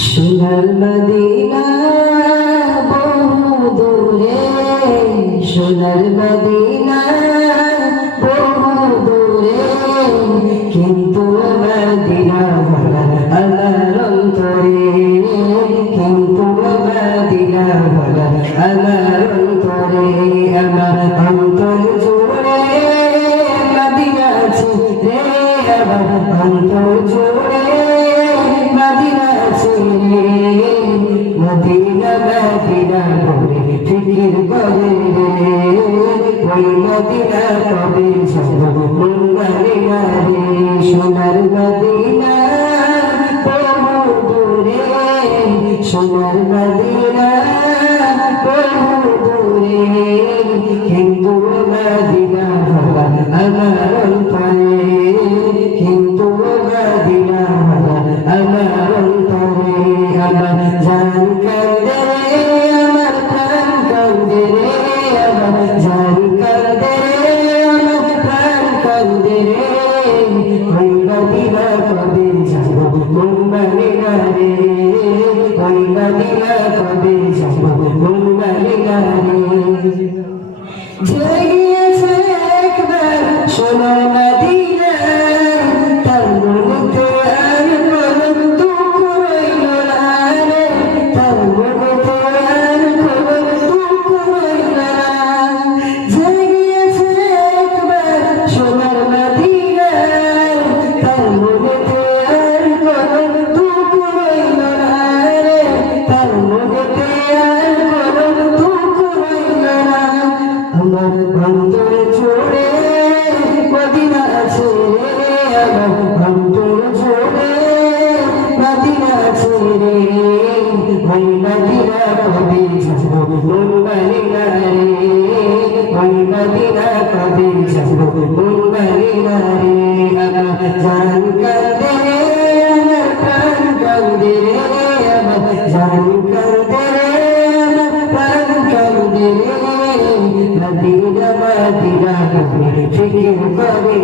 সোনার মদিনা বহু দূরে, সোনার মদিনা বহু দূরে, কিন্তু মদিনা আমার অন্তরে, কিন্তু মদিনা আমার অন্তরে, আমার অন্তর জুড়ে মদিনা আছে রে, আমার অন্তর জুড়ে মদিনা আছে রে, মদিনা মদিনা করে ফিকির করে রে, ওই মদিনা কবে যাব মন মানে রে, সোনার মদিনা বহু দূরে, সোনার মদিনা বহু দূরে, কিন্তু মদিনা আমার অন্তরে, কিন্তু মদিনা আমার অন্তরে, আমার জান কান্দে রে, আমার প্রাণ কান্দে রে, আমার জান কান্দে রে, আমার প্রাণ কান্দে রে, ওই মদিনা কবে যাব মন মানে রে, ওই মদিনা কবে যাব মন মানে রে, যে গিয়েছে একবার সোনার মদিনায়, তার মনেতে আর কোনো দুঃখ রইল না রে, তার মনেতে আর কোনো দুঃখ রইল না, যে গিয়েছে একবার সোনার মদিনায়, তার মনেতে আর কোনো দুঃখ রইল না রে, তার মনেতে আর কোনো দুঃখ রইল না, আমার অন্তর জুড়ে মদিনা আছে রে, আমার অন্তর জুড়ে মদিনা আছে রে, ওই মদিনা কবে যাব মন মানে রে, ওই মদিনা কবে যাব মন মানে রে, আমার জান কান্দে রে, আমার প্রাণ কান্দে রে, আমার জান কান্দে রে, আমার প্রাণ কান্দে রে, মদিনা মদিনা করে ফিকির করে